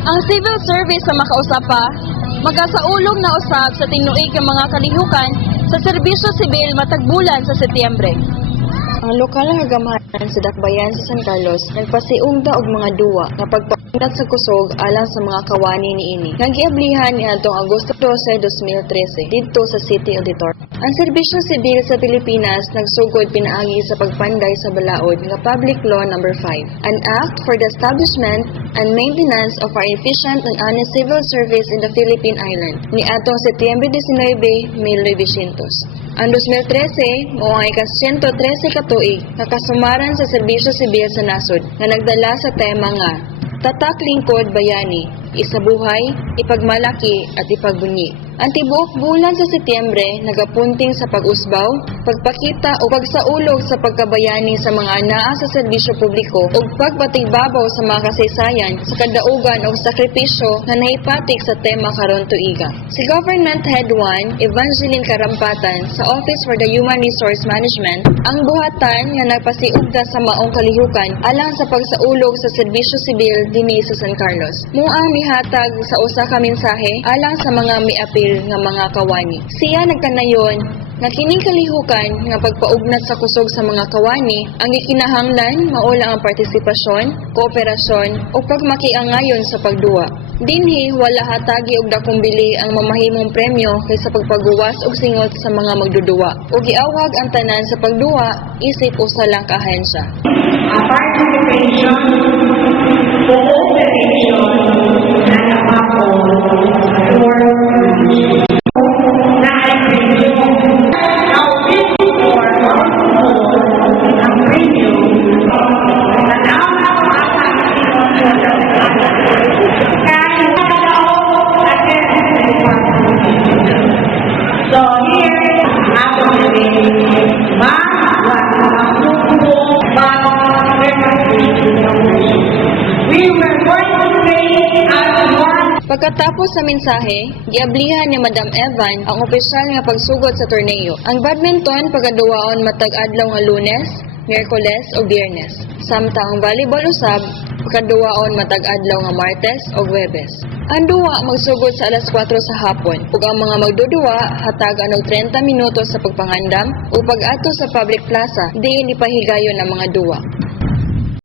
Ang civil service sa makausapa, magasaulog na usab sa tinuig ng mga kalihukan sa serbisyo sibil matag bulan sa Setyembre. Ang lokal nga gamahan sa Dakbayan sa San Carlos nagpasiugda og mga duwa nga pagpaunat sa kusog alang sa mga kawani niini. Nagiablihan ni atong Agosto 12, 2013 didto sa City Auditor. Ang serbisyo sibil sa Pilipinas nagsugod pinaagi sa pagpanday sa balaod nga Public Law Number 5, an act for the establishment and maintenance of our efficient and honest civil service in the Philippine Island ni atong Setyembre 19, 1900. Ang 2013, mao ang ikas-113 katuig nga kasumaran sa serbisyo sibil sa nasod nga nagdala sa tema nga Tatak Lingkod Bayani, Isabuhay, Ipagmalaki at Ipagbunyi. Ang tibuok bulan sa Setyembre nagapunting sa pag-usbaw, pagpakita o pagsaulog sa pagkabayani sa mga anaa sa serbisyo publiko ug pagpatigbabaw sa mga kasaysayan sa kadaugan o sakripisyo nga nahipatik sa tema karon tuiga. Si Government Head 1, Evangeline Karampatan sa Office for the Human Resource Management, ang buhatan nga nagpasiugda sa maong kalihukan alang sa pagsaulog sa serbisyo sibil dinhi sa San Carlos. Muang mihatag sa usa ka mensahe alang sa mga miapil nga mga kawani. Siya nagkanayon nga kining kalihukan nga pagpaugnat sa kusog sa mga kawani ang ikinahanglan maula ang partisipasyon, kooperasyon o pagmakiangayon sa pagduwa. Dinhi wala hatagi og dakong bili ang mamahimong premyo kaysa pagpaguwas og singot sa mga magduduwa. Ug giawhag ang tanan sa pagduwa isip usa lang ka ahensya. a participation, cooperation, Pagkatapos sa mensahe, giablihan ni Madam Evan ang opisyal nga pagsugod sa torneo. Ang badminton pagaduwaon matag adlaw nga Lunes, Miyerkules o Biyernes. Samtang ang volleyball usab pagkaduwaon matag adlaw nga Martes o Huwebes. Ang duwa magsugod sa alas 4 sa hapon ug ang mga magduduwa hatag anog 30 minutos sa pagpangandam ug pag-ato sa public plaza diin ipahigayon ang mga duwa.